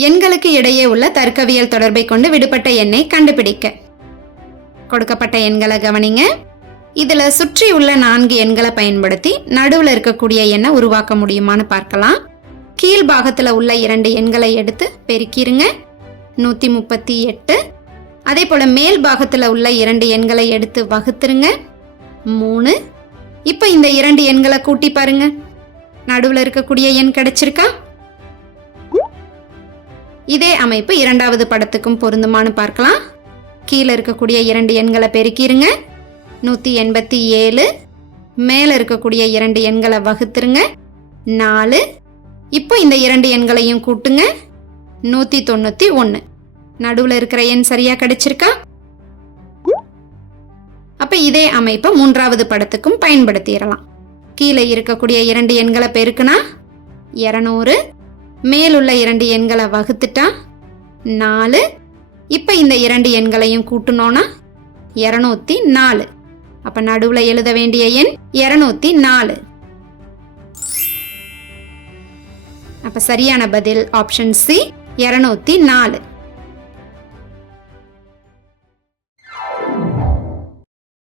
எண்களுக்கு இடையே உள்ள தர்க்கவியல் தொடர்பை கொண்டு விடுபட்ட எண்ணை கண்டுபிடிக்க. கொடுக்கப்பட்ட எண்களை கவனிங்க. இதுல சுற்றி உள்ள நான்கு எண்களை பயன்படுத்தி நடுவில் இருக்கக்கூடிய எண்ணை உருவாக்க முடியுமான்னு பார்க்கலாம். கீழ்பாகத்துல உள்ள இரண்டு எண்களை எடுத்து பெருக்கிருங்க. நூத்தி முப்பத்தி எட்டு. அதே போல மேல் பாகத்துல உள்ள இரண்டு எண்களை எடுத்து வகுத்துருங்க. மூணு. இப்போ இந்த இரண்டு எண்களை கூட்டி பாருங்க. நடுவில் இருக்கக்கூடிய எண் கிடைச்சிருக்கா? இதே அமைப்பு இரண்டாவது படத்துக்கும் பொருந்துமான்னு பார்க்கலாம். கீழே இருக்கக்கூடிய இரண்டு எண்களை பெருக்கிருங்க. நூற்றி எண்பத்தி ஏழு. மேலே இருக்கக்கூடிய இரண்டு எண்களை வகுத்துருங்க. நாலு. இப்போ இந்த இரண்டு எண்களையும் கூட்டுங்க. நூற்றி தொண்ணூற்றி ஒன்று நடுவில் இருக்கிற எண் சரியாக கிடைச்சிருக்கா? அப்போ இதே அமைப்பை மூன்றாவது படத்துக்கும் பயன்படுத்திடலாம். கீழே இருக்கக்கூடிய இரண்டு எண்களை பெருக்குனா? இரநூறு. மேலுள்ள இரண்டு எண்களை வகுத்துட்டா? நாலு. இப்போ இந்த இரண்டு எண்களையும் கூட்டணும்னா இரநூத்தி நாலு அப்போ நடுவில் எழுத வேண்டிய எண் இரநூத்தி நாலு அப்போ சரியான பதில் ஆப்ஷன் சி இரநூத்தி நாலு